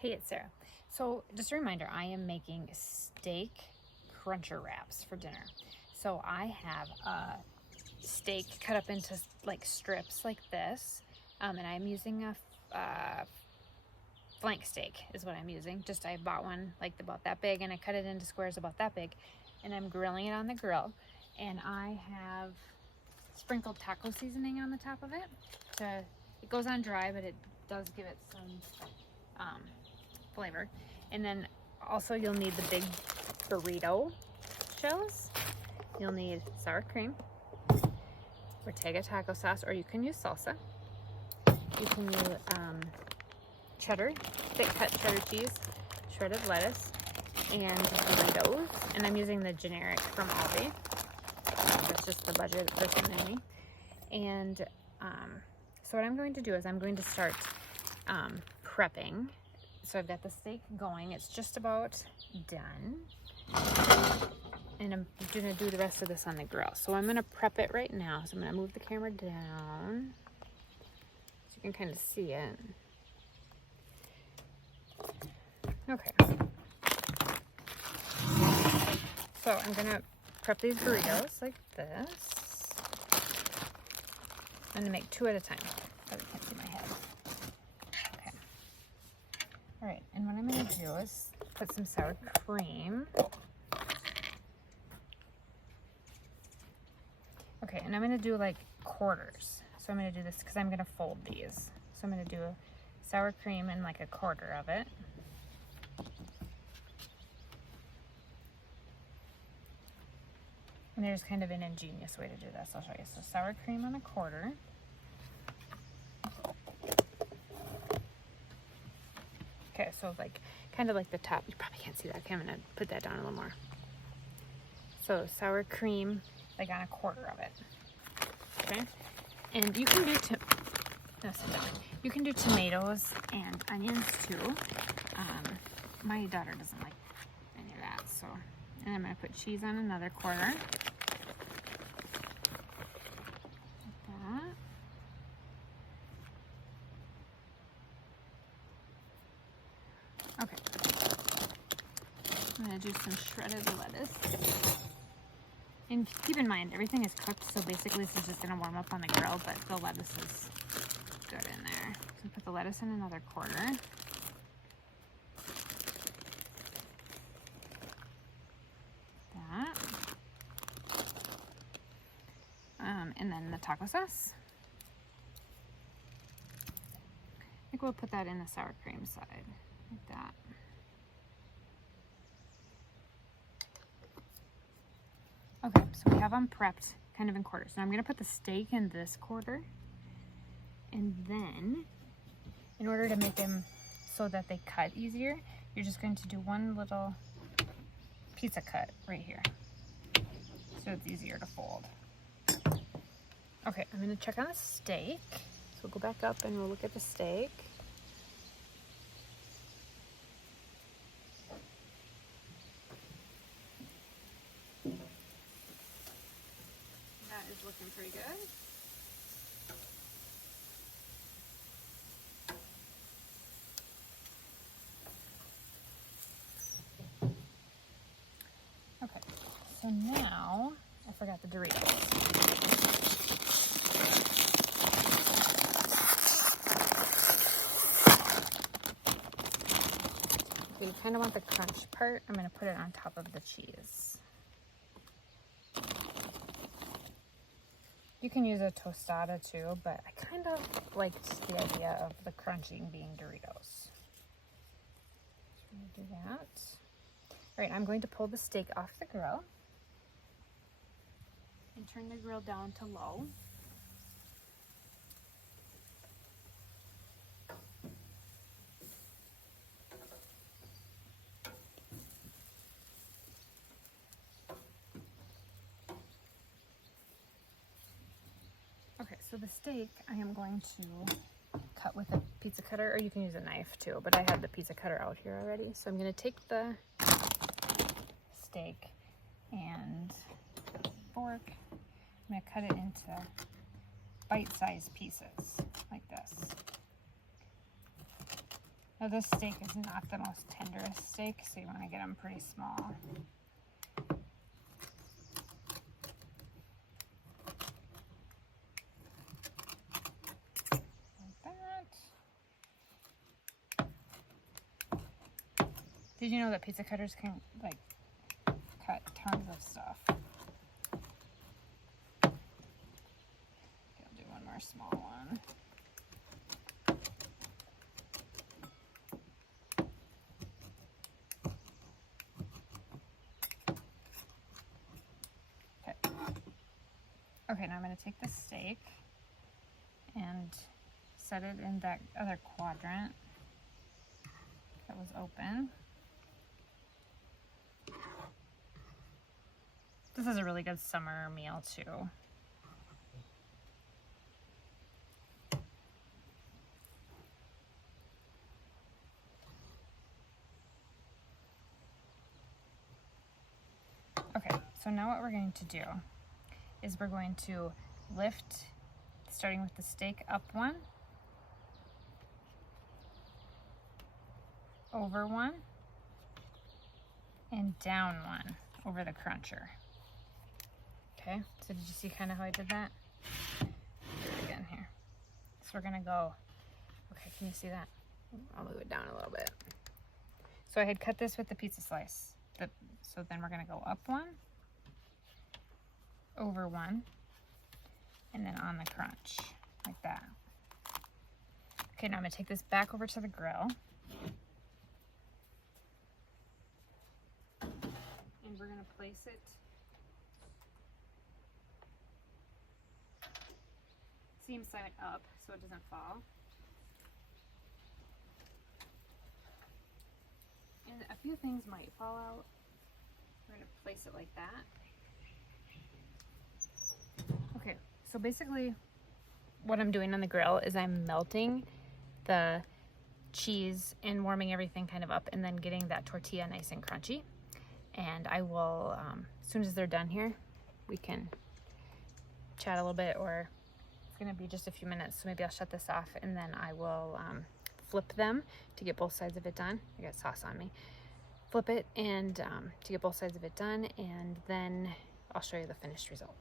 Hey, it's Sarah. So just a reminder, I am making steak cruncher wraps for dinner. So I have a steak cut up into like strips like this, and I'm using a flank steak is what I'm using. Just I bought one like about that big, and I cut it into squares about that big, and I'm grilling it on the grill. And I have sprinkled taco seasoning on the top of it. It goes on dry, but it does give it some flavor. And then also you'll need the big burrito shells. You'll need sour cream, Ortega taco sauce, or you can use salsa. You can use cheddar, thick cut cheddar cheese, shredded lettuce, and Doritos. And I'm using the generic from Aldi. That's just the budget person in me. And so what I'm going to do is I'm going to start prepping. So I've got the steak going. It's just about done. And I'm gonna do the rest of this on the grill. So I'm gonna prep it right now. So I'm gonna move the camera down so you can kind of see it. Okay. So I'm gonna prep these burritos like this. I'm gonna make 2 at a time. Probably can't see my head. Okay. All right, and what I'm gonna do is put some sour cream. Okay, and I'm gonna do like quarters. So I'm gonna do this because I'm gonna fold these. So I'm gonna do a sour cream in like a quarter of it. And there's kind of an ingenious way to do this. I'll show you. So sour cream on a quarter. Okay, so like kind of like the top. You probably can't see that. Okay, I'm gonna put that down a little more. So sour cream like on a quarter of it. Okay, and you can do you can do tomatoes and onions too. My daughter doesn't like any of that, so. And I'm gonna put cheese on another quarter. Like that. Okay. I'm gonna do some shredded lettuce. And keep in mind, everything is cooked, so basically this is just gonna warm up on the grill, but the lettuce is good in there. So put the lettuce in another quarter. That. And then the taco sauce. I think we'll put that in the sour cream side, like that. Okay, so we have them prepped kind of in quarters. Now I'm gonna put the steak in this quarter, and then in order to make them so that they cut easier, you're just going to do one little pizza cut right here, so it's easier to fold. Okay, I'm gonna check on the steak. So we'll go back up and we'll look at the steak. That is looking pretty good. Okay, so now I forgot the Doritos. If you kind of want the crunch part, I'm going to put it on top of the cheese. You can use a tostada too, but I kind of liked the idea of the crunching being Doritos. So I'm going to do that. All right, I'm going to pull the steak off the grill and turn the grill down to low. Okay, so the steak I am going to cut with a pizza cutter, or you can use a knife too, but I have the pizza cutter out here already. So I'm going to take the steak and fork. I'm going to cut it into bite-sized pieces like this. Now this steak is not the most tenderest steak, so you want to get them pretty small. Did you know that pizza cutters can like cut tons of stuff? Okay, I'll do one more small one. Okay. Okay, now I'm going to take the steak and set it in that other quadrant that was open. This is a really good summer meal too. Okay, so now what we're going to do is we're going to lift, starting with the steak, up one, over one, and down one over the cruncher. Okay, so did you see kind of how I did that? Do it again here. So we're gonna go, okay, can you see that? I'll move it down a little bit. So I had cut this with the pizza slice. So then we're gonna go up one, over one, and then on the crunch, like that. Okay, now I'm gonna take this back over to the grill. And we're gonna place it seam side up so it doesn't fall. And a few things might fall out. We're gonna place it like that. Okay, so basically what I'm doing on the grill is I'm melting the cheese and warming everything kind of up and then getting that tortilla nice and crunchy. And I will, as soon as they're done here, we can chat a little bit, or it's gonna be just a few minutes, so maybe I'll shut this off and then I will flip them to get both sides of it done. I got sauce on me. Flip it and to get both sides of it done, and then I'll show you the finished result.